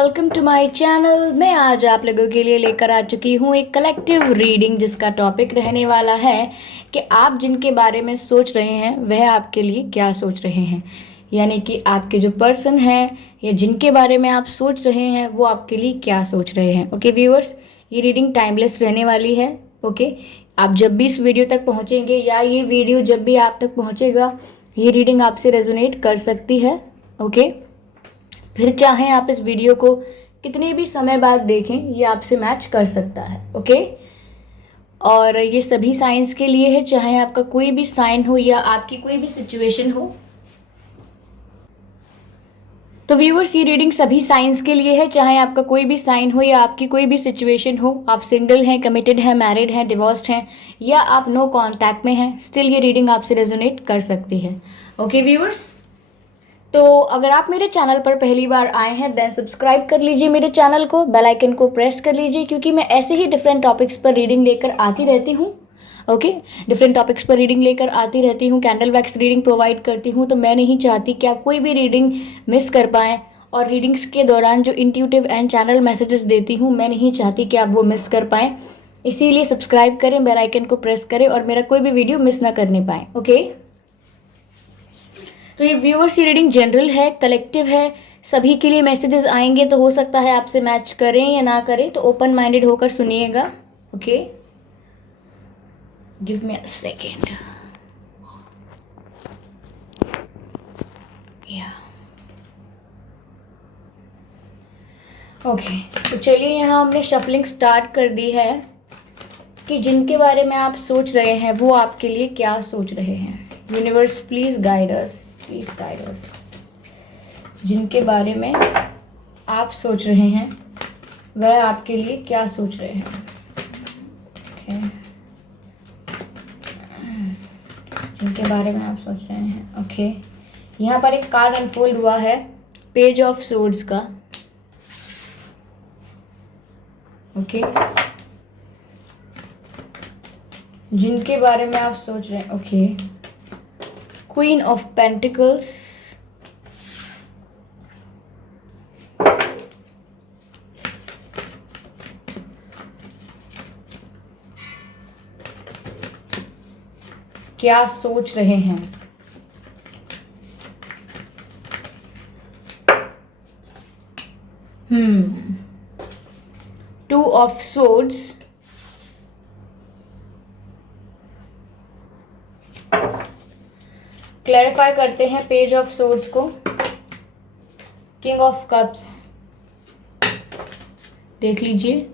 Welcome to my channel. मैं आज आप लोगों के लिए लेकर आ चुकी हूँ एक कलेक्टिव रीडिंग जिसका टॉपिक रहने वाला है कि आप जिनके बारे में सोच रहे हैं वह आपके लिए क्या सोच रहे हैं। यानी कि आपके जो पर्सन हैं या जिनके बारे में आप सोच रहे हैं वो आपके लिए क्या सोच रहे हैं। ओके व्यूअर्स, ये रीडिंग टाइमलेस रहने वाली है। ओके, आप जब भी इस वीडियो तक पहुँचेंगे या ये वीडियो जब भी आप तक पहुँचेगा, ये रीडिंग आपसे रेजोनेट कर सकती है। ओके, फिर चाहे आप इस वीडियो को कितने भी समय बाद देखें, ये आपसे मैच कर सकता है। ओके, और ये सभी साइंस के लिए है, चाहे आपका कोई भी साइन हो या आपकी कोई भी सिचुएशन हो। तो व्यूअर्स, ये रीडिंग सभी साइंस के लिए है, चाहे आपका कोई भी साइन हो या आपकी कोई भी सिचुएशन हो। आप सिंगल हैं, कमिटेड हैं, मैरिड हैं, डिवोर्स्ड हैं या आप नो कांटेक्ट में हैं, स्टिल ये रीडिंग आपसे रेजोनेट कर सकती है। ओके व्यूअर्स, तो अगर आप मेरे चैनल पर पहली बार आए हैं देन सब्सक्राइब कर लीजिए मेरे चैनल को, बेल आइकन को प्रेस कर लीजिए, क्योंकि मैं ऐसे ही डिफरेंट टॉपिक्स पर रीडिंग लेकर आती रहती हूँ। ओके, डिफरेंट टॉपिक्स पर रीडिंग लेकर आती रहती हूँ, कैंडल वैक्स रीडिंग प्रोवाइड करती हूँ। तो मैं नहीं चाहती कि आप कोई भी रीडिंग मिस कर पाएँ, और रीडिंग्स के दौरान जो इंट्यूटिव एंड चैनल मैसेजेस देती हूँ मैं नहीं चाहती कि आप वो मिस कर पाएँ। इसीलिए सब्सक्राइब करें, बेल आइकन को प्रेस करें और मेरा कोई भी वीडियो मिस ना करने पाएँ। ओके, तो ये व्यूअर्स की रीडिंग जनरल है, कलेक्टिव है, सभी के लिए मैसेजेस आएंगे। तो हो सकता है आपसे मैच करें या ना करें, तो ओपन माइंडेड होकर सुनिएगा। Okay, give me a second. Okay, तो चलिए यहाँ हमने शफलिंग स्टार्ट कर दी है कि जिनके बारे में आप सोच रहे हैं वो आपके लिए क्या सोच रहे हैं। Universe please guide us, please guide us. जिनके बारे में आप सोच रहे हैं वह आपके लिए क्या सोच रहे हैं। okay. जिनके बारे में आप सोच रहे हैं। ओके, यहाँ पर एक कार्ड अनफोल्ड हुआ है, पेज ऑफ सोर्ड्स का। ओके, जिनके बारे में आप सोच रहे हैं। ओके, क्वीन ऑफ पेंटिकल्स, क्या सोच रहे हैं। टू ऑफ सोर्ड्स, क्लैरिफाई करते हैं पेज ऑफ सोर्ड्स को। किंग ऑफ कप्स देख लीजिए।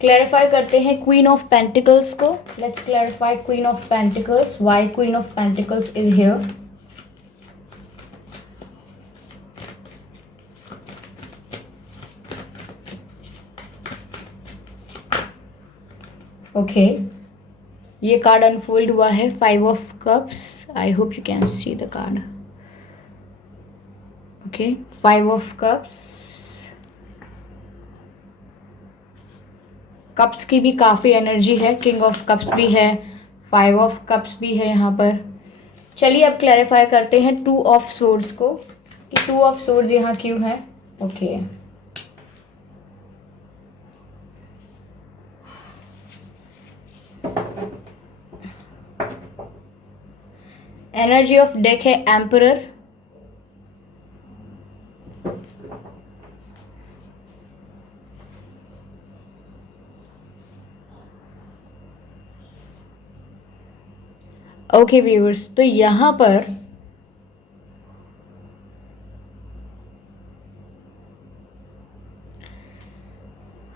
क्लैरिफाई करते हैं क्वीन ऑफ पेंटिकल्स को। Let's clarify queen of pentacles, why queen of pentacles is here. Okay, ये कार्ड अनफोल्ड हुआ है, 5 of cups. I hope you can see the card. Okay, 5 of cups. Cups की भी काफ़ी energy है, king of cups भी है, 5 of cups भी है यहाँ पर। चलिए अब क्लैरिफाई करते हैं 2 ऑफ सोर्ड्स को, कि 2 ऑफ सोर्ड्स यहाँ क्यों है। ओके, एनर्जी ऑफ डेक है एम्परर। ओके व्यूअर्स, तो यहाँ पर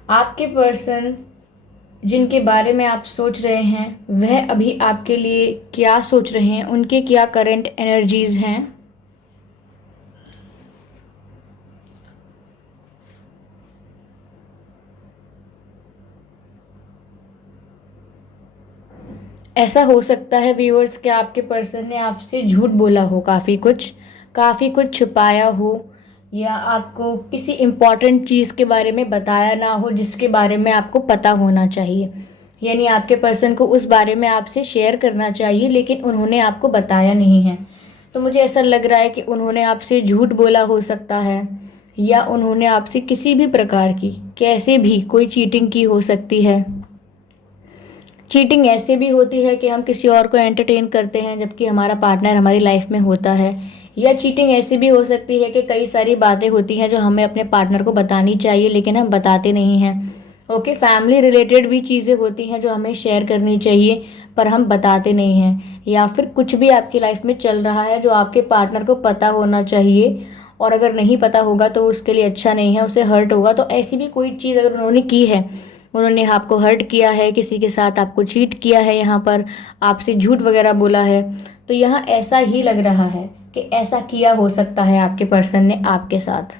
आपके पर्सन जिनके बारे में आप सोच रहे हैं वह अभी आपके लिए क्या सोच रहे हैं, उनके क्या करंट एनर्जीज हैं। ऐसा हो सकता है व्यूअर्स कि आपके पर्सन ने आपसे झूठ बोला हो, काफ़ी कुछ छुपाया हो, या आपको किसी इम्पॉर्टेंट चीज़ के बारे में बताया ना हो जिसके बारे में आपको पता होना चाहिए। यानी आपके पर्सन को उस बारे में आपसे शेयर करना चाहिए, लेकिन उन्होंने आपको बताया नहीं है। तो मुझे ऐसा लग रहा है कि उन्होंने आपसे झूठ बोला हो सकता है, या उन्होंने आपसे किसी भी प्रकार की, कैसे भी कोई चीटिंग की हो सकती है। चीटिंग ऐसे भी होती है कि हम किसी और को एंटरटेन करते हैं जबकि हमारा पार्टनर हमारी लाइफ में होता है। या चीटिंग ऐसी भी हो सकती है कि कई सारी बातें होती हैं जो हमें अपने पार्टनर को बतानी चाहिए लेकिन हम बताते नहीं हैं। ओके, फैमिली रिलेटेड भी चीज़ें होती हैं जो हमें शेयर करनी चाहिए पर हम बताते नहीं हैं। या फिर कुछ भी आपकी लाइफ में चल रहा है जो आपके पार्टनर को पता होना चाहिए, और अगर नहीं पता होगा तो उसके लिए अच्छा नहीं है, उसे हर्ट होगा। तो ऐसी भी कोई चीज़ अगर उन्होंने की है, उन्होंने आपको हर्ट किया है, किसी के साथ आपको चीट किया है, यहाँ पर आपसे झूठ वगैरह बोला है, तो यहाँ ऐसा ही लग रहा है कि ऐसा किया हो सकता है आपके पर्सन ने आपके साथ।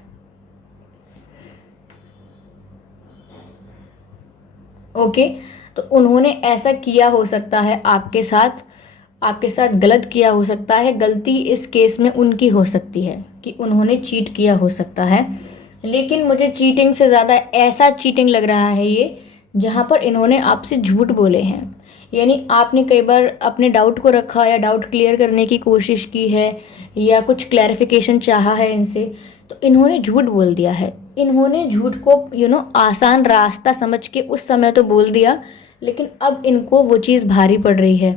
ओके, तो उन्होंने ऐसा किया हो सकता है आपके साथ, आपके साथ गलत किया हो सकता है। गलती इस केस में उनकी हो सकती है कि उन्होंने चीट किया हो सकता है, लेकिन मुझे चीटिंग से ज़्यादा ऐसा चीटिंग लग रहा है ये जहाँ पर इन्होंने आपसे झूठ बोले हैं। यानी आपने कई बार अपने डाउट को रखा या डाउट क्लियर करने की कोशिश की है या कुछ क्लैरिफिकेशन चाहा है इनसे, तो इन्होंने झूठ बोल दिया है। इन्होंने झूठ को आसान रास्ता समझ के उस समय तो बोल दिया, लेकिन अब इनको वो चीज़ भारी पड़ रही है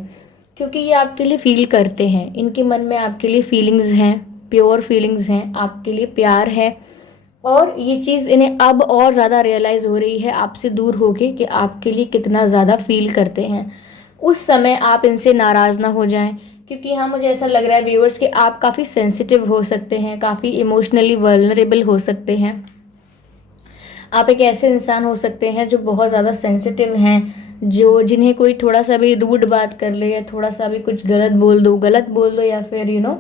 क्योंकि ये आपके लिए फील करते हैं, इनके मन में आपके लिए फीलिंग्स हैं, प्योर फीलिंग्स हैं, आपके लिए प्यार है। और ये चीज़ इन्हें अब और ज़्यादा रियलाइज़ हो रही है आपसे दूर होके कि आपके लिए कितना ज़्यादा फील करते हैं। उस समय आप इनसे नाराज़ ना हो जाएं, क्योंकि यहाँ मुझे ऐसा लग रहा है व्यूअर्स कि आप काफ़ी सेंसिटिव हो सकते हैं, काफ़ी इमोशनली वल्नरेबल हो सकते हैं। आप एक ऐसे इंसान हो सकते हैं जो बहुत ज़्यादा सेंसिटिव हैं, जो जिन्हें कोई थोड़ा सा भी रूड बात कर ले या थोड़ा सा भी कुछ गलत बोल दो या फिर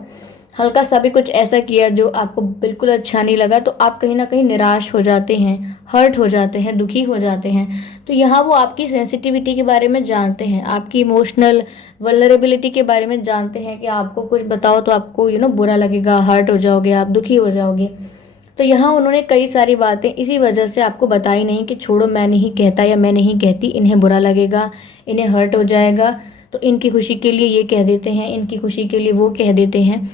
हल्का सा भी कुछ ऐसा किया जो आपको बिल्कुल अच्छा नहीं लगा, तो आप कहीं ना कहीं निराश हो जाते हैं, हर्ट हो जाते हैं, दुखी हो जाते हैं। तो यहाँ वो आपकी सेंसिटिविटी के बारे में जानते हैं, आपकी इमोशनल वल्नरेबिलिटी के बारे में जानते हैं कि आपको कुछ बताओ तो आपको बुरा लगेगा, हर्ट हो जाओगे, आप दुखी हो जाओगे। तो यहाँ उन्होंने कई सारी बातें इसी वजह से आपको बताई नहीं कि छोड़ो मैं नहीं कहता या मैं नहीं कहती, इन्हें बुरा लगेगा, इन्हें हर्ट हो जाएगा, तो इनकी खुशी के लिए ये कह देते हैं, इनकी खुशी के लिए वो कह देते हैं।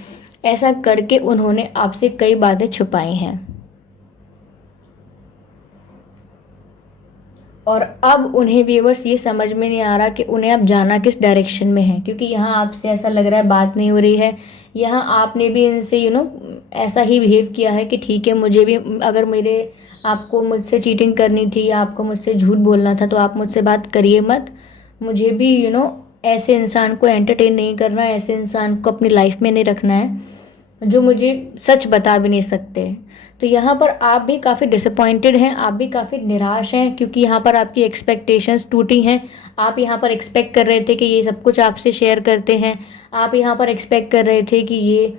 ऐसा करके उन्होंने आपसे कई बातें छुपाई हैं। और अब उन्हें व्यूअर्स ये समझ में नहीं आ रहा कि उन्हें अब जाना किस डायरेक्शन में है, क्योंकि यहाँ आपसे ऐसा लग रहा है बात नहीं हो रही है। यहाँ आपने भी इनसे ऐसा ही बिहेव किया है कि ठीक है, मुझे भी अगर आपको मुझसे चीटिंग करनी थी या आपको मुझसे झूठ बोलना था तो आप मुझसे बात करिए मत। मुझे भी ऐसे इंसान को एंटरटेन नहीं करना, ऐसे इंसान को अपनी लाइफ में नहीं रखना है जो मुझे सच बता भी नहीं सकते। तो यहाँ पर आप भी काफ़ी डिसअपॉइंटेड हैं, आप भी काफ़ी निराश हैं, क्योंकि यहाँ पर आपकी एक्सपेक्टेशंस टूटी हैं। आप यहाँ पर एक्सपेक्ट कर रहे थे कि ये सब कुछ आपसे शेयर करते हैं, आप यहाँ पर एक्सपेक्ट कर रहे थे कि ये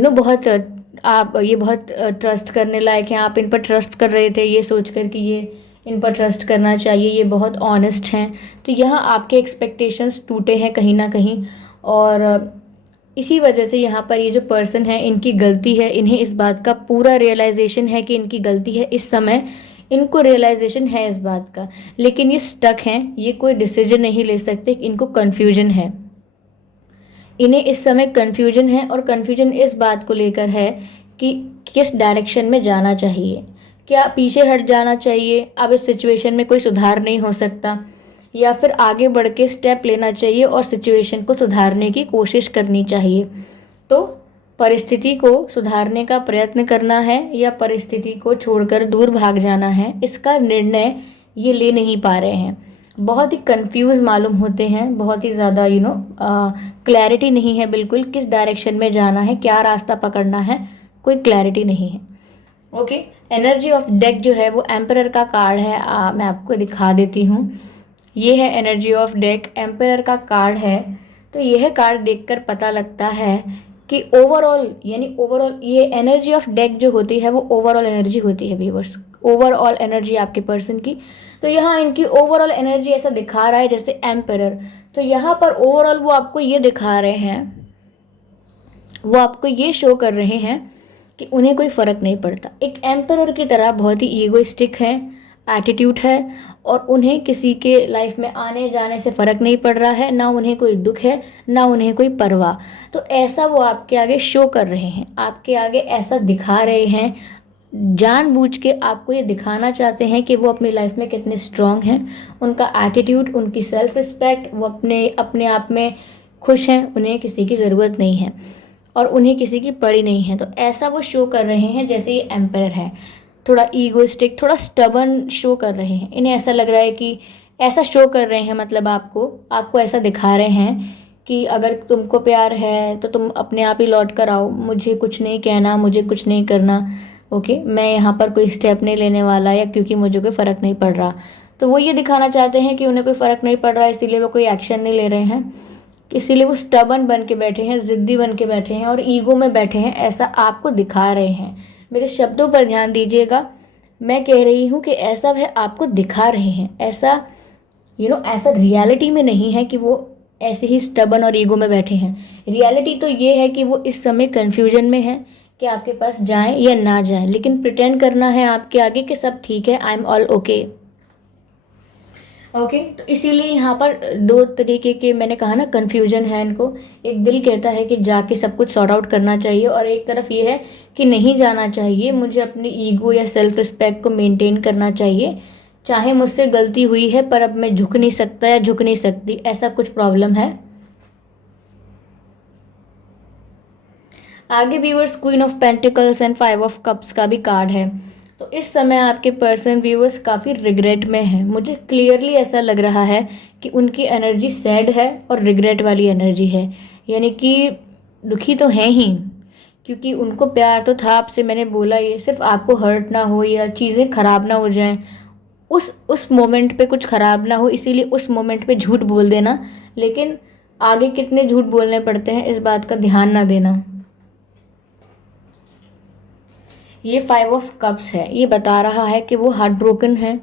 बहुत ये बहुत ट्रस्ट करने लायक हैं, आप इन पर ट्रस्ट कर रहे थे ये सोच कर कि ये इन पर ट्रस्ट करना चाहिए, ये बहुत ऑनेस्ट हैं। तो यहाँ आपके एक्सपेक्टेशंस टूटे हैं कहीं ना कहीं, और इसी वजह से यहाँ पर ये जो पर्सन है इनकी गलती है, इन्हें इस बात का पूरा रियलाइजेशन है कि इनकी गलती है। इस समय इनको रियलाइजेशन है इस बात का, लेकिन ये स्टक हैं, ये कोई डिसीजन नहीं ले सकते, इनको कन्फ्यूजन है। इन्हें इस समय कन्फ्यूजन है, और कन्फ्यूजन इस बात को लेकर है कि किस डायरेक्शन में जाना चाहिए। क्या पीछे हट जाना चाहिए, अब इस सिचुएशन में कोई सुधार नहीं हो सकता, या फिर आगे बढ़ के स्टेप लेना चाहिए और सिचुएशन को सुधारने की कोशिश करनी चाहिए। तो परिस्थिति को सुधारने का प्रयत्न करना है या परिस्थिति को छोड़कर दूर भाग जाना है, इसका निर्णय ये ले नहीं पा रहे हैं। बहुत ही कंफ्यूज मालूम होते हैं, बहुत ही ज़्यादा क्लैरिटी नहीं है बिल्कुल किस डायरेक्शन में जाना है, क्या रास्ता पकड़ना है, कोई क्लैरिटी नहीं है। ओके, एनर्जी ऑफ डेक जो है वो एम्परर का कार्ड है। मैं आपको दिखा देती हूँ। ये है एनर्जी ऑफ डेक, एम्परर का कार्ड है। तो यह कार्ड देखकर पता लगता है कि ओवरऑल ये एनर्जी ऑफ डेक जो होती है वो ओवरऑल एनर्जी होती है व्यूअर्स, ओवरऑल एनर्जी आपके पर्सन की। तो यहाँ इनकी ओवरऑल एनर्जी ऐसा दिखा रहा है जैसे एम्परर। तो यहाँ पर ओवरऑल वो आपको ये दिखा रहे हैं, वो आपको ये शो कर रहे हैं कि उन्हें कोई फ़र्क नहीं पड़ता। एक एम्परर की तरह बहुत ही ईगोइस्टिक है, एटीट्यूड है, और उन्हें किसी के लाइफ में आने जाने से फ़र्क नहीं पड़ रहा है, ना उन्हें कोई दुख है, ना उन्हें कोई परवाह। तो ऐसा वो आपके आगे शो कर रहे हैं, आपके आगे ऐसा दिखा रहे हैं, जानबूझ के आपको ये दिखाना चाहते हैं कि वो अपनी लाइफ में कितने स्ट्रांग हैं। उनका एटीट्यूड, उनकी सेल्फ रिस्पेक्ट, वो अपने अपने आप में खुश हैं, उन्हें किसी की ज़रूरत नहीं है और उन्हें किसी की पड़ी नहीं है। तो ऐसा वो शो कर रहे हैं जैसे ये एम्पायर है, थोड़ा ईगोइस्टिक, थोड़ा स्टबर्न शो कर रहे हैं। इन्हें ऐसा लग रहा है कि ऐसा शो कर रहे हैं, मतलब आपको ऐसा दिखा रहे हैं कि अगर तुमको प्यार है तो तुम अपने आप ही लौट कर आओ, मुझे कुछ नहीं कहना, मुझे कुछ नहीं करना, ओके, मैं यहाँ पर कोई स्टेप नहीं लेने वाला, या क्योंकि मुझे कोई फ़र्क नहीं पड़ रहा। तो वो ये दिखाना चाहते हैं कि उन्हें कोई फ़र्क नहीं पड़ रहा, इसीलिए वो कोई एक्शन नहीं ले रहे हैं, इसीलिए वो स्टबर्न बन के बैठे हैं, ज़िद्दी बन के बैठे हैं और ईगो में बैठे हैं, ऐसा आपको दिखा रहे हैं। मेरे शब्दों पर ध्यान दीजिएगा, मैं कह रही हूँ कि ऐसा वह आपको दिखा रहे हैं, ऐसा ऐसा रियलिटी में नहीं है कि वो ऐसे ही स्टबर्न और ईगो में बैठे हैं। रियलिटी तो ये है कि वो इस समय कन्फ्यूजन में है कि आपके पास जाएं या ना जाएं, लेकिन प्रिटेंड करना है आपके आगे कि सब ठीक है, I am all okay. Okay, तो इसीलिए यहाँ पर दो तरीके के, मैंने कहा ना, कन्फ्यूजन है इनको। एक दिल कहता है कि जाके सब कुछ सॉर्ट आउट करना चाहिए, और एक तरफ ये है कि नहीं जाना चाहिए, मुझे अपनी ईगो या सेल्फ रिस्पेक्ट को मेंटेन करना चाहिए, चाहे मुझसे गलती हुई है पर अब मैं झुक नहीं सकता या झुक नहीं सकती, ऐसा कुछ प्रॉब्लम है। आगे viewers queen of pentacles and 5 of cups का भी कार्ड है। तो इस समय आपके पर्सन व्यूअर्स काफ़ी रिग्रेट में है। मुझे क्लियरली ऐसा लग रहा है कि उनकी एनर्जी सैड है और रिग्रेट वाली एनर्जी है, यानी कि दुखी तो हैं ही, क्योंकि उनको प्यार तो था आपसे। मैंने बोला ये सिर्फ आपको हर्ट ना हो या चीज़ें ख़राब ना हो जाएं, उस मोमेंट पे कुछ ख़राब ना हो, इसीलिए उस मोमेंट पे झूठ बोल देना, लेकिन आगे कितने झूठ बोलने पड़ते हैं इस बात का ध्यान ना देना। ये 5 ऑफ कप्स है, ये बता रहा है कि वो हार्ट ब्रोकन है,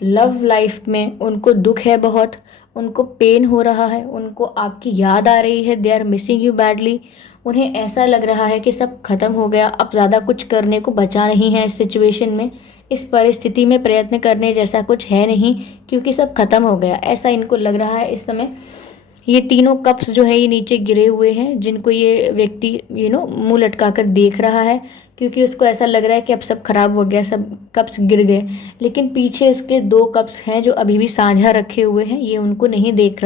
लव लाइफ में उनको दुख है बहुत, उनको पेन हो रहा है, उनको आपकी याद आ रही है, they are missing you badly. उन्हें ऐसा लग रहा है कि सब खत्म हो गया, अब ज़्यादा कुछ करने को बचा नहीं है इस सिचुएशन में, इस परिस्थिति में प्रयत्न करने जैसा कुछ है नहीं, क्योंकि सब खत्म हो गया, ऐसा इनको लग रहा है इस समय। ये तीनों कप्स जो है ये नीचे गिरे हुए हैं, जिनको ये व्यक्ति मुंह लटका कर देख रहा है, क्योंकि उसको ऐसा लग रहा है कि अब सब खराब हो गया, सब कप्स गिर गए। लेकिन पीछे इसके 2 कप्स हैं जो अभी भी साझा रखे हुए हैं, ये उनको नहीं देख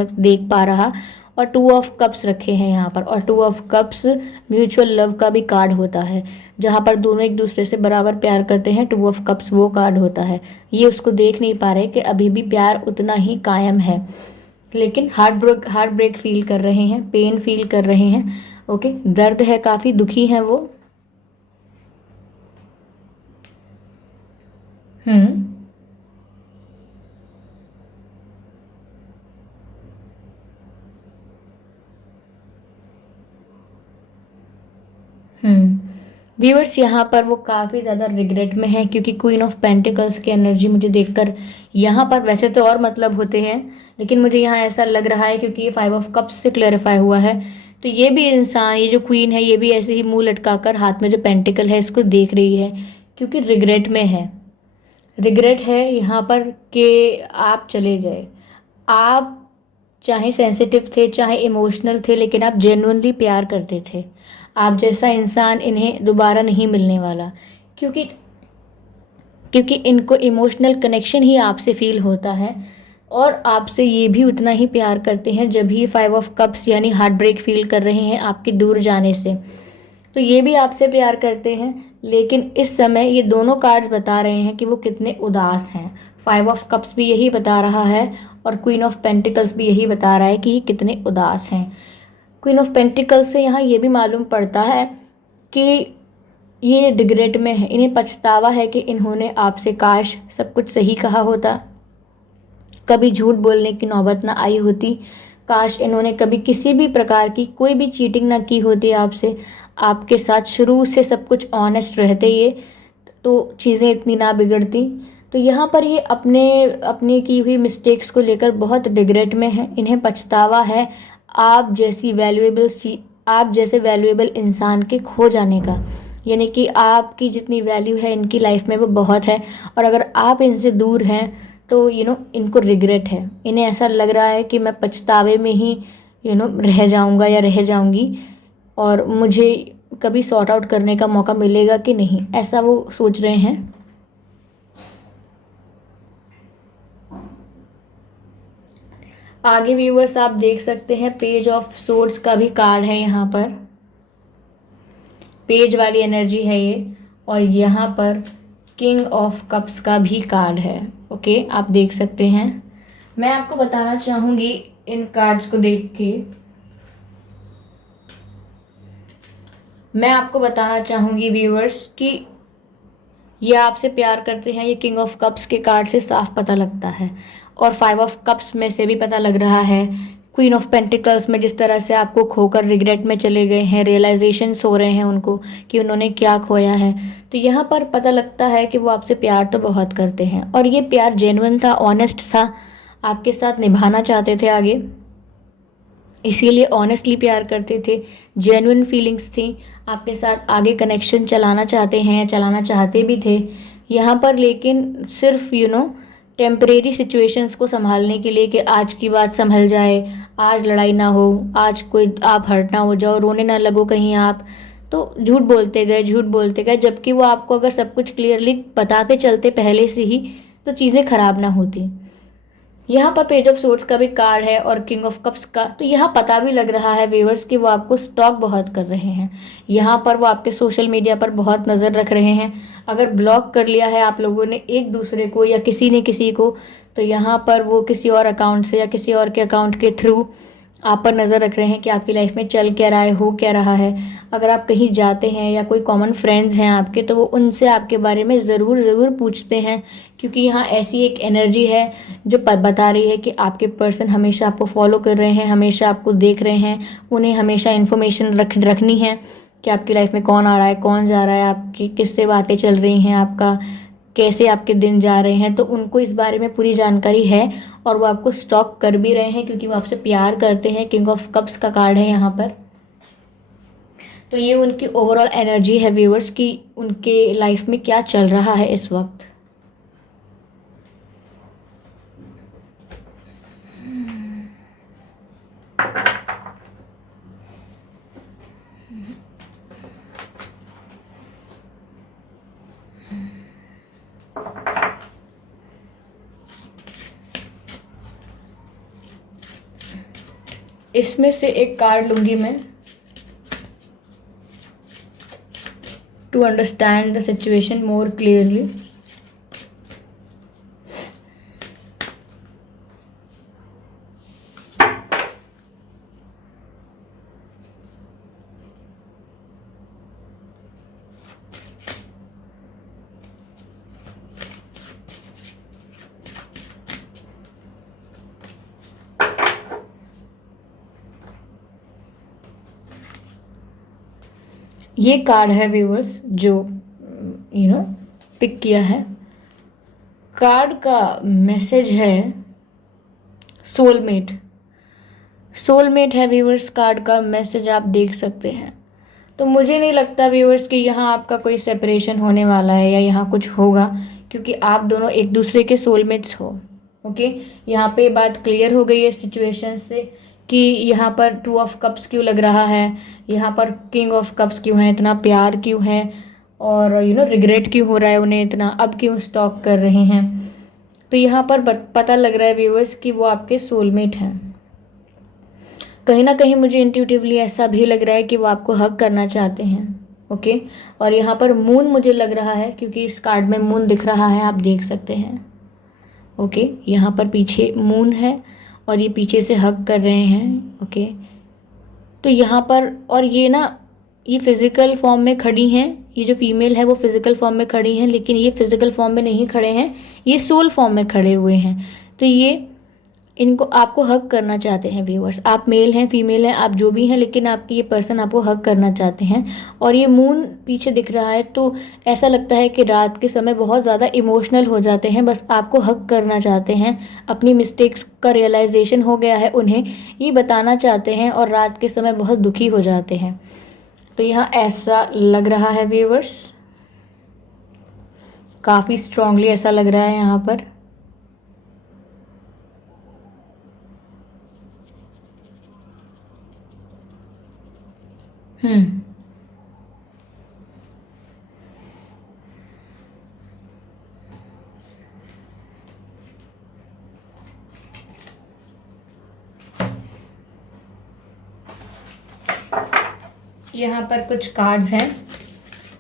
पा रहा, और 2 ऑफ कप्स रखे हैं यहाँ पर। और 2 ऑफ कप्स म्यूचुअल लव का भी कार्ड होता है, जहाँ पर दोनों एक दूसरे से बराबर प्यार करते हैं, 2 ऑफ कप्स वो कार्ड होता है। ये उसको देख नहीं पा रहे कि अभी भी प्यार उतना ही कायम है, लेकिन हार्ट ब्रेक फील कर रहे हैं, पेन फील कर रहे हैं। ओके, दर्द है, काफ़ी दुखी हैं वो। हम्म व्यूअर्स, यहाँ पर वो काफ़ी ज़्यादा रिग्रेट में है, क्योंकि क्वीन ऑफ पेंटिकल्स की एनर्जी मुझे देखकर यहाँ पर, वैसे तो और मतलब होते हैं, लेकिन मुझे यहाँ ऐसा लग रहा है क्योंकि ये 5 ऑफ कप्स से क्लैरिफाई हुआ है, तो ये भी इंसान, ये जो क्वीन है, ये भी ऐसे ही मुंह लटकाकर हाथ में जो पेंटिकल है इसको देख रही है, क्योंकि रिग्रेट में है। रिग्रेट है यहाँ पर कि आप चले गए, आप चाहे सेंसिटिव थे, चाहे इमोशनल थे, लेकिन आप जेन्युइनली प्यार करते थे। आप जैसा इंसान इन्हें दोबारा नहीं मिलने वाला, क्योंकि क्योंकि इनको इमोशनल कनेक्शन ही आपसे फील होता है, और आपसे ये भी उतना ही प्यार करते हैं जब ही 5 ऑफ कप्स यानी हार्ट ब्रेक फील कर रहे हैं आपके दूर जाने से। तो ये भी आपसे प्यार करते हैं, लेकिन इस समय ये दोनों कार्ड्स बता रहे हैं कि वो कितने उदास हैं। 5 ऑफ कप्स भी यही बता रहा है और क्वीन ऑफ पेंटिकल्स भी यही बता रहा है कि ये कितने उदास हैं। क्वीन ऑफ पेंटिकल्स से यहाँ ये भी मालूम पड़ता है कि ये रिग्रेट में है, इन्हें पछतावा है कि इन्होंने आपसे काश सब कुछ सही कहा होता, कभी झूठ बोलने की नौबत ना आई होती, काश इन्होंने कभी किसी भी प्रकार की कोई भी चीटिंग ना की होती आपसे, आपके साथ शुरू से सब कुछ ऑनेस्ट रहते ये, तो चीज़ें इतनी ना बिगड़ती। तो यहाँ पर ये अपने की हुई मिस्टेक्स को लेकर बहुत रिग्रेट में है, इन्हें पछतावा है आप जैसे वैल्यूएबल इंसान के खो जाने का, यानी कि आपकी जितनी वैल्यू है इनकी लाइफ में वो बहुत है, और अगर आप इनसे दूर हैं तो इनको रिग्रेट है, इन्हें ऐसा लग रहा है कि मैं पछतावे में ही रह जाऊंगा या रह जाऊंगी, और मुझे कभी सॉर्ट आउट करने का मौका मिलेगा कि नहीं, ऐसा वो सोच रहे हैं। आगे व्यूअर्स आप देख सकते हैं पेज ऑफ सोर्ड्स का भी कार्ड है, यहाँ पर पेज वाली एनर्जी है ये, और यहाँ पर किंग ऑफ कप्स का भी कार्ड है। ओके, आप देख सकते हैं। मैं आपको बताना चाहूंगी इन कार्ड्स को देख के, मैं आपको बताना चाहूंगी व्यूअर्स कि ये आपसे प्यार करते हैं, ये किंग ऑफ कप्स के कार्ड से साफ पता लगता है, और 5 ऑफ कप्स में से भी पता लग रहा है। क्वीन ऑफ पेंटिकल्स में जिस तरह से आपको खोकर रिग्रेट में चले गए हैं, रियलाइजेशंस हो रहे हैं उनको कि उन्होंने क्या खोया है, तो यहाँ पर पता लगता है कि वो आपसे प्यार तो बहुत करते हैं, और ये प्यार जेन्युइन था, ऑनेस्ट था, आपके साथ निभाना चाहते थे आगे, इसीलिए ऑनेस्टली प्यार करते थे, जेन्युइन फीलिंग्स थी आपके साथ, आगे कनेक्शन चलाना चाहते हैं, चलाना चाहते भी थे यहाँ पर, लेकिन सिर्फ टेम्परेरी सिचुएशंस को संभालने के लिए कि आज की बात संभल जाए, आज लड़ाई ना हो, आज कोई आप हर्ट ना हो जाओ, रोने ना लगो कहीं आप, तो झूठ बोलते गए, झूठ बोलते गए, जबकि वो आपको अगर सब कुछ क्लियरली बताते चलते पहले से ही तो चीज़ें ख़राब ना होती। यहाँ पर पेज ऑफ सोर्ड्स का भी कार्ड है और किंग ऑफ कप्स का, तो यहाँ पता भी लग रहा है व्यूअर्स कि वो आपको स्टॉक बहुत कर रहे हैं, यहाँ पर वो आपके सोशल मीडिया पर बहुत नज़र रख रहे हैं। अगर ब्लॉक कर लिया है आप लोगों ने एक दूसरे को या किसी ने किसी को, तो यहाँ पर वो किसी और अकाउंट से या किसी और के अकाउंट के थ्रू आप पर नज़र रख रहे हैं कि आपकी लाइफ में चल क्या रहा है, हो क्या रहा है। अगर आप कहीं जाते हैं या कोई कॉमन फ्रेंड्स हैं आपके, तो वो उनसे आपके बारे में ज़रूर पूछते हैं, क्योंकि यहाँ ऐसी एक एनर्जी है जो बता रही है कि आपके पर्सन हमेशा आपको फॉलो कर रहे हैं, हमेशा आपको देख रहे हैं, उन्हें हमेशा इन्फॉर्मेशन रखनी है कि आपकी लाइफ में कौन आ रहा है, कौन जा रहा है, आपकी किससे बातें चल रही हैं, आपका कैसे आपके दिन जा रहे हैं, तो उनको इस बारे में पूरी जानकारी है, और वो आपको स्टॉक कर भी रहे हैं क्योंकि वो आपसे प्यार करते हैं। किंग ऑफ कप्स का कार्ड है यहाँ पर, तो ये उनकी ओवरऑल एनर्जी है व्यूअर्स की उनके लाइफ में क्या चल रहा है इस वक्त। इसमें से एक कार्ड लूंगी मैं to understand the situation more clearly. ये कार्ड है व्यूअर्स जो पिक किया है। कार्ड का मैसेज है सोलमेट। सोलमेट है व्यूअर्स कार्ड का मैसेज, आप देख सकते हैं। तो मुझे नहीं लगता व्यूअर्स कि यहाँ आपका कोई सेपरेशन होने वाला है या यहाँ कुछ होगा, क्योंकि आप दोनों एक दूसरे के सोलमेट्स हो। ओके, यहाँ पे बात क्लियर हो गई है सिचुएशन से कि यहाँ पर 2 ऑफ कप्स क्यों लग रहा है, यहाँ पर किंग ऑफ कप्स क्यों है, इतना प्यार क्यों है, और रिग्रेट क्यों हो रहा है उन्हें इतना, अब क्यों स्टॉक कर रहे हैं। तो यहाँ पर पता लग रहा है व्यूअर्स कि वो आपके सोलमेट हैं। कहीं ना कहीं मुझे इंट्यूटिवली ऐसा भी लग रहा है कि वो आपको हग करना चाहते हैं। ओके, और यहाँ पर मून मुझे लग रहा है, क्योंकि इस कार्ड में मून दिख रहा है, आप देख सकते हैं। ओके, यहाँ पर पीछे मून है और ये पीछे से हग कर रहे हैं। ओके, तो यहाँ पर, और ये फिज़िकल फॉर्म में खड़ी हैं, ये जो फीमेल है वो फिज़िकल फॉर्म में खड़ी हैं, लेकिन ये फिज़िकल फॉर्म में नहीं खड़े हैं, ये सोल फॉर्म में खड़े हुए हैं। तो ये इनको आपको हग करना चाहते हैं व्यूअर्स। आप मेल हैं, फीमेल हैं, आप जो भी हैं, लेकिन आपकी ये पर्सन आपको हग करना चाहते हैं। और ये मून पीछे दिख रहा है, तो ऐसा लगता है कि रात के समय बहुत ज़्यादा इमोशनल हो जाते हैं, बस आपको हग करना चाहते हैं, अपनी मिस्टेक्स का रियलाइजेशन हो गया है उन्हें, ये बताना चाहते हैं, और रात के समय बहुत दुखी हो जाते हैं। तो यहाँ ऐसा लग रहा है व्यूअर्स, काफ़ी स्ट्रांगली ऐसा लग रहा है यहाँ पर। हम्म। यहाँ पर कुछ कार्ड्स हैं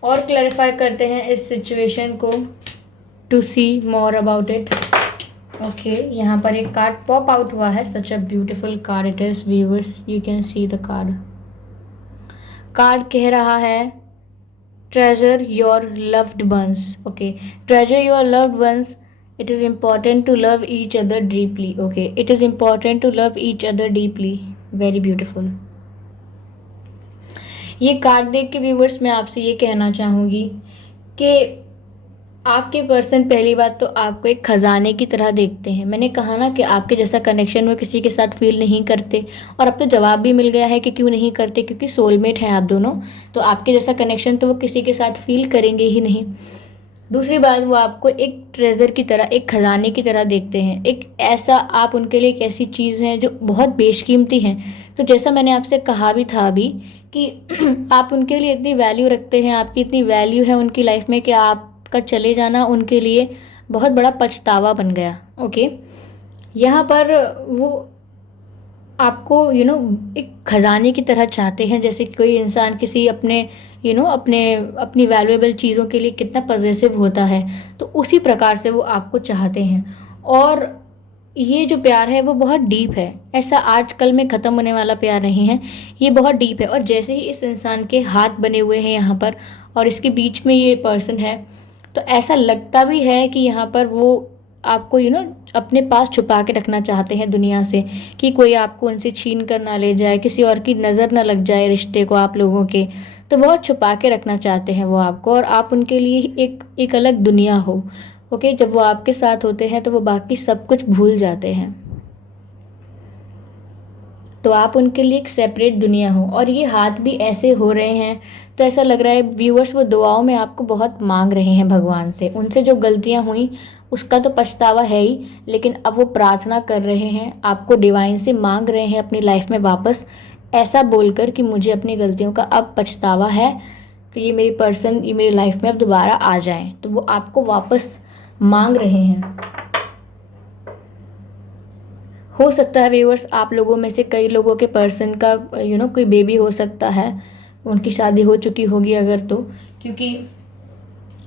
और क्लैरिफाई करते हैं इस सिचुएशन को to see more about it. Okay, यहाँ पर एक कार्ड पॉप आउट हुआ है। Such a beautiful card it is viewers, you can see the card. Card कह रहा है treasure your loved ones. Okay, treasure your loved ones, it is important to love each other deeply. Okay, it is important to love each other deeply, very beautiful. ये card देख के viewers मैं आपसे ये कहना चाहूँगी कि आपके पर्सन पहली बात तो आपको एक खजाने की तरह देखते हैं। मैंने कहा ना कि आपके जैसा कनेक्शन वो किसी के साथ फील नहीं करते, और अब तो जवाब भी मिल गया है कि क्यों नहीं करते, क्योंकि सोलमेट हैं आप दोनों। तो आपके जैसा कनेक्शन तो वो किसी के साथ फील करेंगे ही नहीं। दूसरी बात, वो आपको एक ट्रेजर की तरह, एक खजाने की तरह देखते हैं। एक ऐसा, आप उनके लिए एक ऐसी चीज़ हैं जो बहुत बेशकीमती हैं। तो जैसा मैंने आपसे कहा भी था अभी कि आप उनके लिए इतनी वैल्यू रखते हैं, आपकी इतनी वैल्यू है उनकी लाइफ में कि आपका चले जाना उनके लिए बहुत बड़ा पछतावा बन गया। ओके, यहाँ पर वो आपको एक खजाने की तरह चाहते हैं, जैसे कोई इंसान किसी अपने अपने अपनी वैल्यूएबल चीज़ों के लिए कितना पजेसिव होता है, तो उसी प्रकार से वो आपको चाहते हैं। और ये जो प्यार है वो बहुत डीप है, ऐसा आजकल में ख़त्म होने वाला प्यार नहीं है, ये बहुत डीप है। और जैसे ही इस इंसान के हाथ बने हुए हैं यहाँ पर और इसके बीच में ये पर्सन है, तो ऐसा लगता भी है कि यहाँ पर वो आपको अपने पास छुपा के रखना चाहते हैं दुनिया से, कि कोई आपको उनसे छीन कर ना ले जाए, किसी और की नज़र ना लग जाए रिश्ते को आप लोगों के। तो बहुत छुपा के रखना चाहते हैं वो आपको, और आप उनके लिए एक अलग दुनिया हो। ओके, जब वो आपके साथ होते हैं तो वो बाकी सब कुछ भूल जाते हैं, तो आप उनके लिए एक सेपरेट दुनिया हो। और ये हाथ भी ऐसे हो रहे हैं, तो ऐसा लग रहा है व्यूअर्स वो दुआओं में आपको बहुत मांग रहे हैं भगवान से। उनसे जो गलतियां हुई उसका तो पछतावा है ही, लेकिन अब वो प्रार्थना कर रहे हैं, आपको डिवाइन से मांग रहे हैं अपनी लाइफ में वापस, ऐसा बोलकर कि मुझे अपनी गलतियों का अब पछतावा है, तो ये मेरी पर्सन, ये मेरी लाइफ में अब दोबारा आ जाएं। तो वो आपको वापस मांग रहे हैं। हो सकता है व्यूअर्स आप लोगों में से कई लोगों के पर्सन का कोई बेबी हो सकता है, उनकी शादी हो चुकी होगी अगर, तो क्योंकि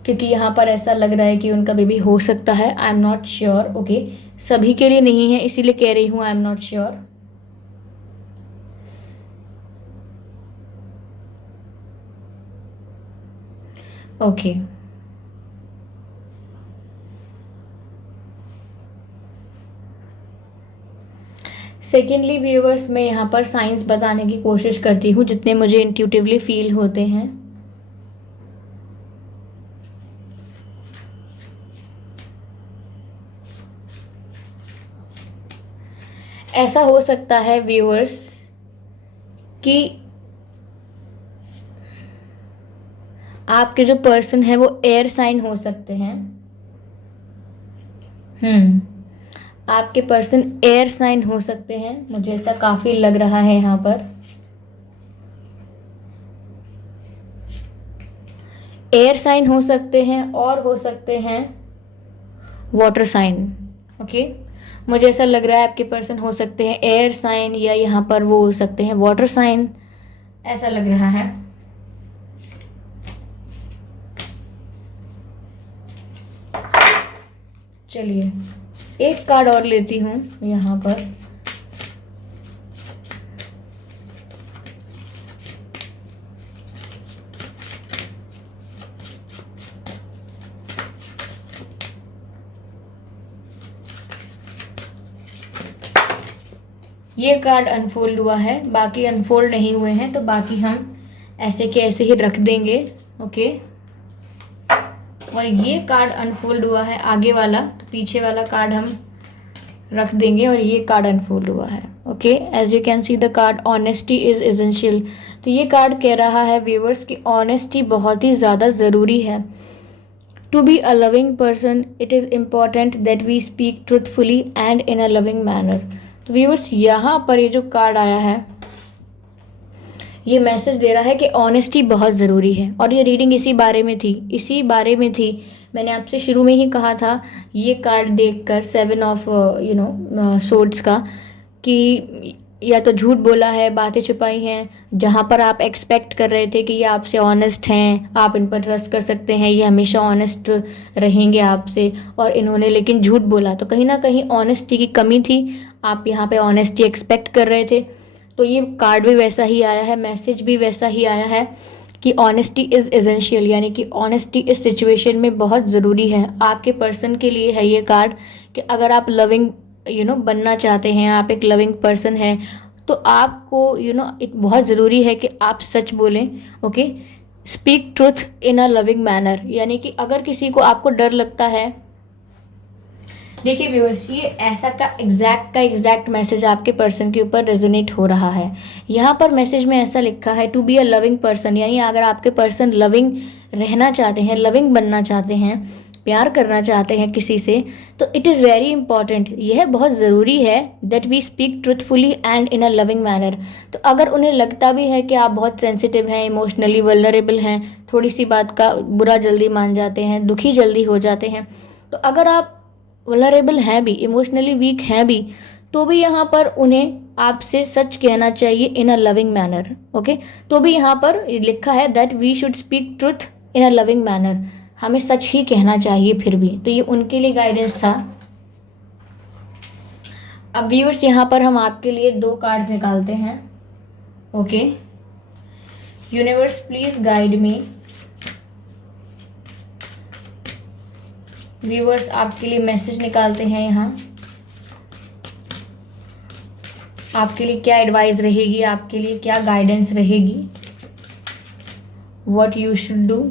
क्योंकि यहाँ पर ऐसा लग रहा है कि उनका बेबी हो सकता है। I am not sure. Okay, सभी के लिए नहीं है, इसीलिए कह रही हूँ I am not sure. Okay, secondly viewers मैं यहाँ पर साइंस बताने की कोशिश करती हूँ जितने मुझे इंट्यूटिवली फील होते हैं। ऐसा हो सकता है व्यूअर्स कि आपके जो पर्सन है वो एयर साइन हो सकते हैं। आपके पर्सन एयर साइन हो सकते हैं, मुझे ऐसा काफ़ी लग रहा है यहाँ पर। एयर साइन हो सकते हैं और हो सकते हैं वाटर साइन। ओके, मुझे ऐसा लग रहा है आपके पर्सन हो सकते हैं एयर साइन, या यहाँ पर वो हो सकते हैं वाटर साइन, ऐसा लग रहा है। चलिए एक कार्ड और लेती हूँ यहाँ पर। ये कार्ड अनफोल्ड हुआ है, बाकी अनफोल्ड नहीं हुए हैं, तो बाकी हम ऐसे के ऐसे ही रख देंगे। ओके, और ये कार्ड अनफोल्ड हुआ है आगे वाला, तो पीछे वाला कार्ड हम रख देंगे, और ये कार्ड अनफोल्ड हुआ है। Okay, as you can see the card honesty is essential. तो ये कार्ड कह रहा है व्यूअर्स की ऑनेस्टी बहुत ही ज़्यादा ज़रूरी है। To be a loving person it is important that we speak truthfully and in a loving manner. तो व्यूअर्स यहाँ पर ये जो कार्ड आया है, ये मैसेज दे रहा है कि ऑनेस्टी बहुत ज़रूरी है, और ये रीडिंग इसी बारे में थी, इसी बारे में थी। मैंने आपसे शुरू में ही कहा था ये कार्ड देखकर, 7 ऑफ सोर्ड्स का, कि या तो झूठ बोला है, बातें छुपाई हैं, जहाँ पर आप एक्सपेक्ट कर रहे थे कि ये आपसे ऑनेस्ट हैं, आप इन पर ट्रस्ट कर सकते हैं, ये हमेशा ऑनेस्ट रहेंगे आपसे, और इन्होंने लेकिन झूठ बोला, तो कहीं ना कहीं ऑनेस्टी की कमी थी। आप यहाँ पे ऑनेस्टी एक्सपेक्ट कर रहे थे, तो ये कार्ड भी वैसा ही आया है, मैसेज भी वैसा ही आया है कि ऑनेस्टी इज़ एसेंशियल, यानी कि ऑनेस्टी इस सिचुएशन में बहुत ज़रूरी है। आपके पर्सन के लिए है ये कार्ड कि अगर आप लविंग बनना चाहते हैं, आप एक लविंग पर्सन हैं, तो आपको बहुत ज़रूरी है कि आप सच बोलें। Okay, speak truth in a loving manner, यानी कि अगर किसी को आपको डर लगता है, देखिए व्यूअर्स, ये ऐसा का एग्जैक्ट मैसेज आपके पर्सन के ऊपर रेजोनेट हो रहा है। यहाँ पर मैसेज में ऐसा लिखा है to be a loving person, यानी अगर आपके पर्सन लविंग रहना चाहते हैं, लविंग बनना चाहते हैं, प्यार करना चाहते हैं किसी से, तो इट इज़ वेरी इंपॉर्टेंट, यह बहुत ज़रूरी है that we speak truthfully and in a loving manner. तो अगर उन्हें लगता भी है कि आप बहुत सेंसिटिव हैं, इमोशनली वल्नरेबल हैं, थोड़ी सी बात का बुरा जल्दी मान जाते हैं, दुखी जल्दी हो जाते हैं, तो अगर आप वल्नरेबल हैं भी, इमोशनली वीक हैं भी, तो भी यहाँ पर उन्हें आपसे सच कहना चाहिए in a loving manner. Okay, तो भी यहाँ पर लिखा है that we should speak truth in a loving manner, हमें सच ही कहना चाहिए फिर भी। तो ये उनके लिए गाइडेंस था। अब व्यूअर्स, यहाँ पर हम आपके लिए 2 कार्ड्स निकालते हैं। Okay, universe please guide me. Viewers आपके लिए मैसेज निकालते हैं यहाँ, आपके लिए क्या एडवाइस रहेगी, आपके लिए क्या गाइडेंस रहेगी, व्हाट यू शुड डू।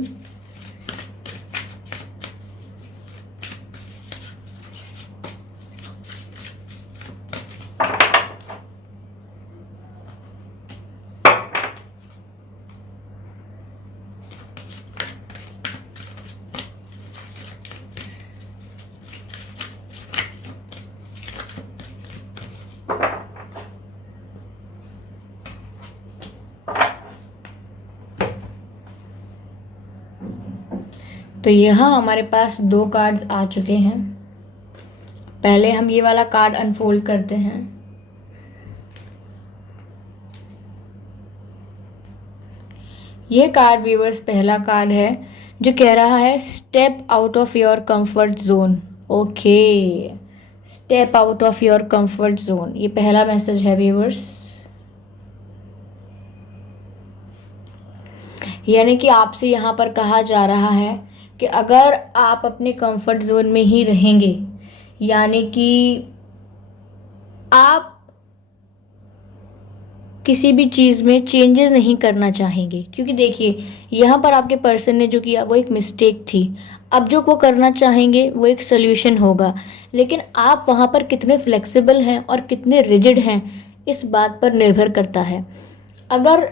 तो यहाँ हमारे पास 2 कार्ड्स आ चुके हैं। पहले हम ये वाला कार्ड अनफोल्ड करते हैं। ये कार्ड व्यूअर्स पहला कार्ड है जो कह रहा है step out of your comfort zone. Okay, step out of your comfort zone, ये पहला मैसेज है व्यूअर्स। यानी कि आपसे यहाँ पर कहा जा रहा है कि अगर आप अपने कंफर्ट जोन में ही रहेंगे, यानी कि आप किसी भी चीज़ में चेंजेस नहीं करना चाहेंगे, क्योंकि देखिए यहाँ पर आपके पर्सन ने जो किया वो एक मिस्टेक थी। अब जो वो करना चाहेंगे वो एक सोल्यूशन होगा, लेकिन आप वहाँ पर कितने फ्लेक्सिबल हैं और कितने रिजिड हैं, इस बात पर निर्भर करता है। अगर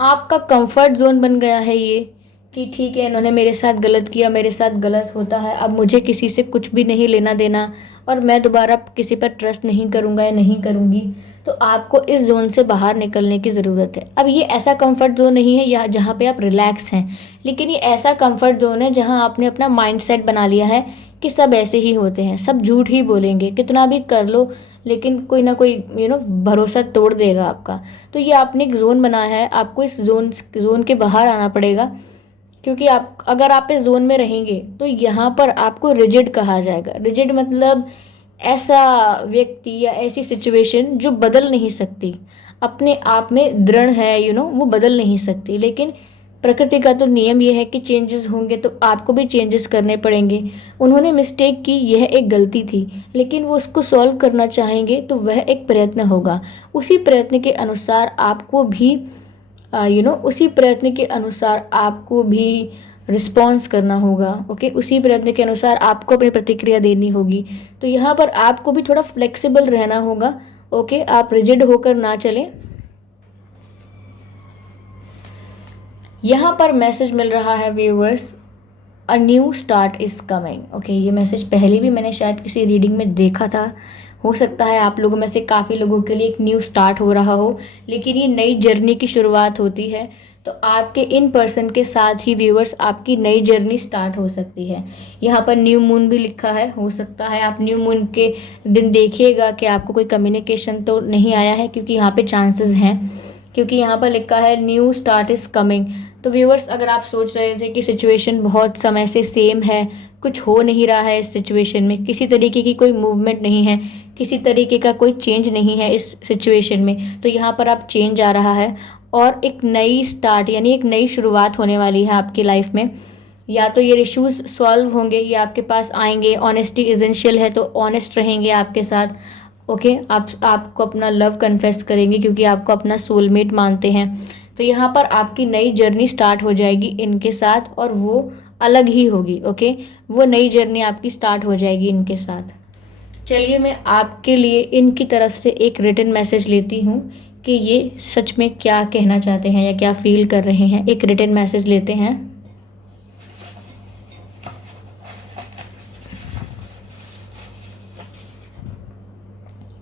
आपका कंफर्ट जोन बन गया है ये कि ठीक है, इन्होंने मेरे साथ गलत किया, मेरे साथ गलत होता है, अब मुझे किसी से कुछ भी नहीं लेना देना, और मैं दोबारा किसी पर ट्रस्ट नहीं करूँगा या नहीं करूँगी, तो आपको इस जोन से बाहर निकलने की ज़रूरत है। अब ये ऐसा कंफर्ट जोन नहीं है या जहाँ पे आप रिलैक्स हैं, लेकिन ये ऐसा कंफर्ट जोन है जहाँ आपने अपना माइंड सेट बना लिया है कि सब ऐसे ही होते हैं, सब झूठ ही बोलेंगे, कितना भी कर लो लेकिन कोई ना कोई भरोसा तोड़ देगा आपका। तो ये आपने एक जोन बनाया है, आपको इस जोन के बाहर आना पड़ेगा, क्योंकि आप अगर आप इस जोन में रहेंगे तो यहाँ पर आपको रिजिड कहा जाएगा। रिजिड मतलब ऐसा व्यक्ति या ऐसी सिचुएशन जो बदल नहीं सकती, अपने आप में दृढ़ है, वो बदल नहीं सकती। लेकिन प्रकृति का तो नियम ये है कि चेंजेस होंगे तो आपको भी चेंजेस करने पड़ेंगे। उन्होंने मिस्टेक की, यह एक गलती थी, लेकिन वो उसको सॉल्व करना चाहेंगे तो वह एक प्रयत्न होगा। उसी प्रयत्न के अनुसार आपको भी उसी प्रयत्न के अनुसार आपको भी रिस्पॉन्स करना होगा। ओके, उसी प्रयत्न के अनुसार आपको अपनी प्रतिक्रिया देनी होगी। तो यहाँ पर आपको भी थोड़ा फ्लेक्सिबल रहना होगा। ओके, आप रिजिड होकर ना चलें। यहाँ पर मैसेज मिल रहा है viewers, a new start is coming. Okay, ये मैसेज पहले भी मैंने शायद किसी रीडिंग में देखा था, हो सकता है आप लोगों में से काफ़ी लोगों के लिए एक न्यू स्टार्ट हो रहा हो, लेकिन ये नई जर्नी की शुरुआत होती है। तो आपके इन पर्सन के साथ ही व्यूअर्स आपकी नई जर्नी स्टार्ट हो सकती है। यहाँ पर न्यू मून भी लिखा है, हो सकता है आप न्यू मून के दिन देखिएगा कि आपको कोई कम्युनिकेशन तो नहीं आया है, क्योंकि यहाँ पे चांसेस हैं, क्योंकि यहाँ पर लिखा है न्यू स्टार्ट इज़ कमिंग। तो व्यूअर्स, अगर आप सोच रहे थे कि सिचुएशन बहुत समय से सेम है, कुछ हो नहीं रहा है इस सिचुएशन में, किसी तरीके की कोई मूवमेंट नहीं है, किसी तरीके का कोई चेंज नहीं है इस सिचुएशन में, तो यहाँ पर आप चेंज आ रहा है और एक नई स्टार्ट यानी एक नई शुरुआत होने वाली है आपकी लाइफ में। या तो ये इश्यूज सॉल्व होंगे या आपके पास आएंगे। ऑनेस्टी इसेंशियल है, तो ऑनेस्ट रहेंगे आपके साथ। ओके, आपको अपना लव कन्फेस करेंगे क्योंकि आपको अपना सोलमेट मानते हैं। तो यहाँ पर आपकी नई जर्नी स्टार्ट हो जाएगी इनके साथ, और वो अलग ही होगी। ओके, वो नई जर्नी आपकी स्टार्ट हो जाएगी इनके साथ। चलिए, मैं आपके लिए इनकी तरफ से एक रिटन मैसेज लेती हूँ कि ये सच में क्या कहना चाहते हैं या क्या फील कर रहे हैं। एक रिटन मैसेज लेते हैं।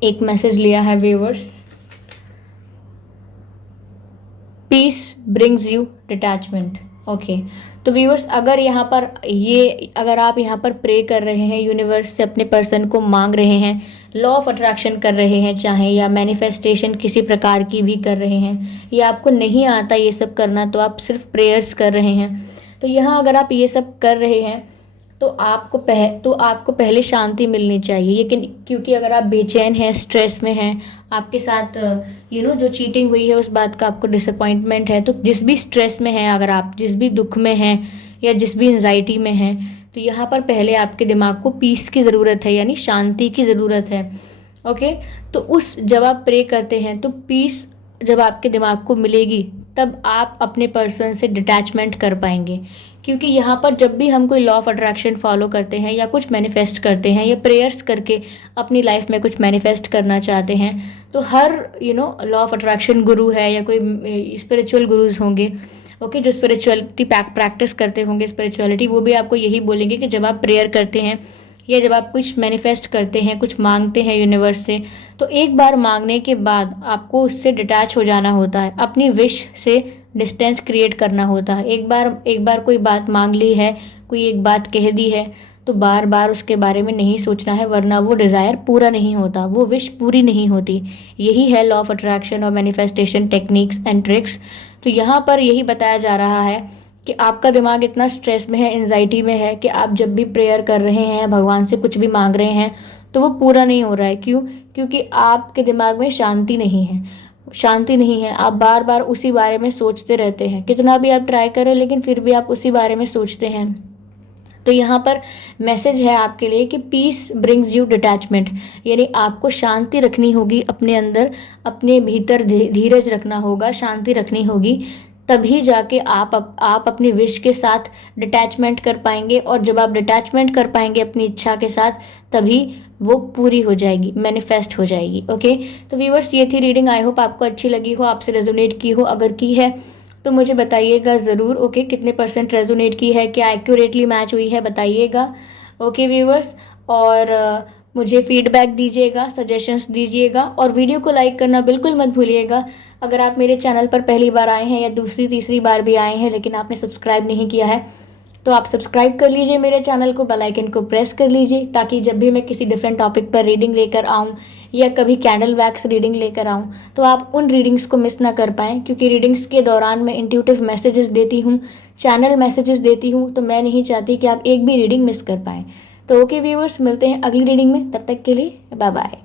एक मैसेज लिया है viewers, peace brings you detachment. Okay, तो व्यूअर्स, अगर आप यहाँ पर प्रे कर रहे हैं, यूनिवर्स से अपने पर्सन को मांग रहे हैं, लॉ ऑफ अट्रैक्शन कर रहे हैं चाहे, या मैनिफेस्टेशन किसी प्रकार की भी कर रहे हैं, या आपको नहीं आता ये सब करना तो आप सिर्फ प्रेयर्स कर रहे हैं, तो यहाँ अगर आप ये सब कर रहे हैं तो आपको पहले शांति मिलनी चाहिए। लेकिन क्योंकि अगर आप बेचैन हैं, स्ट्रेस में हैं, आपके साथ जो चीटिंग हुई है उस बात का आपको डिसअपॉइंटमेंट है, तो जिस भी स्ट्रेस में हैं, अगर आप जिस भी दुख में हैं या जिस भी एंजाइटी में हैं, तो यहाँ पर पहले आपके दिमाग को पीस की ज़रूरत है, यानी शांति की ज़रूरत है। ओके, तो जब आप प्रे करते हैं तो पीस जब आपके दिमाग को मिलेगी, तब आप अपने पर्सन से डिटैचमेंट कर पाएंगे। क्योंकि यहाँ पर जब भी हम कोई लॉ ऑफ अट्रैक्शन फॉलो करते हैं या कुछ मैनिफेस्ट करते हैं या प्रेयर्स करके अपनी लाइफ में कुछ मैनिफेस्ट करना चाहते हैं, तो हर लॉ ऑफ अट्रैक्शन गुरु है या कोई स्पिरिचुअल गुरुज होंगे, ओके, जो स्पिरिचुअलिटी प्रैक्टिस करते होंगे स्पिरिचुअलिटी, वो भी आपको यही बोलेंगे कि जब आप प्रेयर करते हैं या जब आप कुछ मैनिफेस्ट करते हैं, कुछ मांगते हैं यूनिवर्स से, तो एक बार मांगने के बाद आपको उससे डिटैच हो जाना होता है, अपनी विश से डिस्टेंस क्रिएट करना होता है। एक बार कोई बात मांग ली है, कोई एक बात कह दी है, तो बार बार उसके बारे में नहीं सोचना है, वरना वो डिज़ायर पूरा नहीं होता, वो विश पूरी नहीं होती। यही है लॉ ऑफ अट्रैक्शन और मैनिफेस्टेशन टेक्निक्स एंड ट्रिक्स। तो यहाँ पर यही बताया जा रहा है कि आपका दिमाग इतना स्ट्रेस में है, एंजाइटी में है, कि आप जब भी प्रेयर कर रहे हैं, भगवान से कुछ भी मांग रहे हैं, तो वो पूरा नहीं हो रहा है। क्यों? क्योंकि आपके दिमाग में शांति नहीं है। आप बार बार उसी बारे में सोचते रहते हैं, कितना भी आप ट्राई करें लेकिन फिर भी आप उसी बारे में सोचते हैं। तो यहाँ पर मैसेज है आपके लिए कि पीस ब्रिंग्स यू डिटैचमेंट, यानी आपको शांति रखनी होगी अपने अंदर, अपने भीतर धीरज रखना होगा, शांति रखनी होगी, तभी जाके आप अपनी विश के साथ डिटैचमेंट कर पाएंगे। और जब आप डिटैचमेंट कर पाएंगे अपनी इच्छा के साथ, तभी वो पूरी हो जाएगी, मैनिफेस्ट हो जाएगी। ओके, तो व्यूअर्स, ये थी रीडिंग। आई होप आपको अच्छी लगी हो, आपसे रेजोनेट की हो। अगर की है तो मुझे बताइएगा ज़रूर। ओके, कितने % रेजोनेट की है, क्या एक्यूरेटली मैच हुई है, बताइएगा। ओके व्यूअर्स, और मुझे फीडबैक दीजिएगा, सजेशंस दीजिएगा, और वीडियो को लाइक करना बिल्कुल मत भूलिएगा। अगर आप मेरे चैनल पर पहली बार आए हैं या दूसरी तीसरी बार भी आए हैं लेकिन आपने सब्सक्राइब नहीं किया है, तो आप सब्सक्राइब कर लीजिए मेरे चैनल को, बेल आइकन को प्रेस कर लीजिए, ताकि जब भी मैं किसी डिफरेंट टॉपिक पर रीडिंग लेकर आऊँ या कभी कैंडल वैक्स रीडिंग लेकर आऊँ, तो आप उन रीडिंग्स को मिस ना कर पाएँ। क्योंकि रीडिंग्स के दौरान मैं इंट्यूटिव मैसेजेस देती हूँ, चैनल मैसेजेस देती हूँ, तो मैं नहीं चाहती कि आप एक भी रीडिंग मिस कर पाएँ। तो ओके व्यूअर्स, मिलते हैं अगली रीडिंग में, तब तक के लिए बाय बाय।